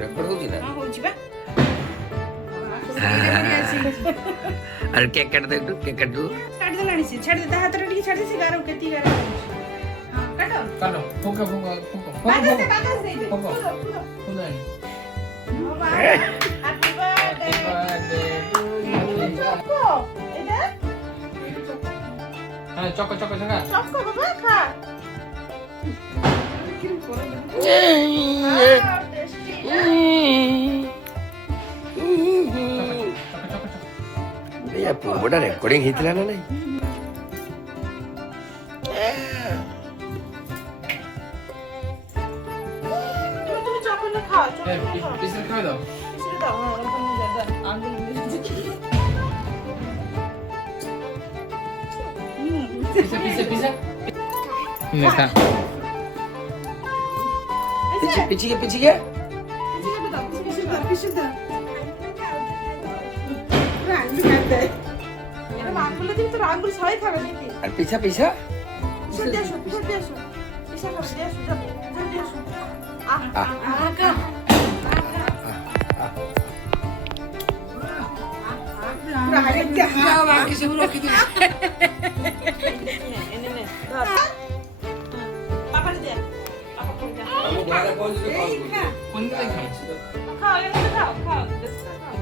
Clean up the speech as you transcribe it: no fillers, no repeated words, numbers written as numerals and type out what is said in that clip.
Record ହଉଛି ନା? ହଁ ହଉଛି ବା। ଆରେ କେକ୍ କାଟ ଦେ, କେକ୍ କାଟୁ। ଛାଡ଼ିଦେଲାଣି ସେ, ଛାଡ଼ିଦେ ତା ହାତରେ ଟିକେ ଛାଡ଼ିଦେ, ସେ ଗାର କେତିକି ଗାର ହଉଛି। ହଁ କାଟ। କାଟ ଫୁକ ଫୁକ ଫୁକ ବାକାସ ଦେ, ବାକାସ ଦେଇଦେ। ଫୁକ ଫୁଲ, ଫୁଲ। ଫୁଲ ହଁ, ବାବା। Happy birthday to you. ଚକ, ଏଇଟା? ହଁ ଚକ ଚକ ଚକ ଚକ ବାବା, ଖା। ଏଇ ପୂର୍ବଟା ରେକର୍ଡିଂ ହେଇଥିଲା ନା ନାଇଁ? তুমি চকলে খাও, চকলে খাও। পিসে খাই দাও পিছনে দাও, হ্যাঁ, ওখানে জায়গা, আঙুল মেরেছে। পিসে পিসে পিসে নেতা পিছিয়ে পিছিয়ে পিছিয়ে পিছনে দাও, পিছনে দাও, পিছনে দাও। আঙুল কাটে। এরকম আঙুলে দিবি, তোর আঙুল সবাই খাবে নাকি? আর পিছা পিছা পিছনে দিয়ে আসো, পিছনে দিয়ে আসো। পিছনে খাবে, দিয়ে আসো, যাও, পিছনে দিয়ে আসো। আহ, আহ, আহ, আহ। পাপারে দে, পাপা করে দে। এই খা, কোন দিকে খাও, এগুলো খাও, খাও, বেশ খাও।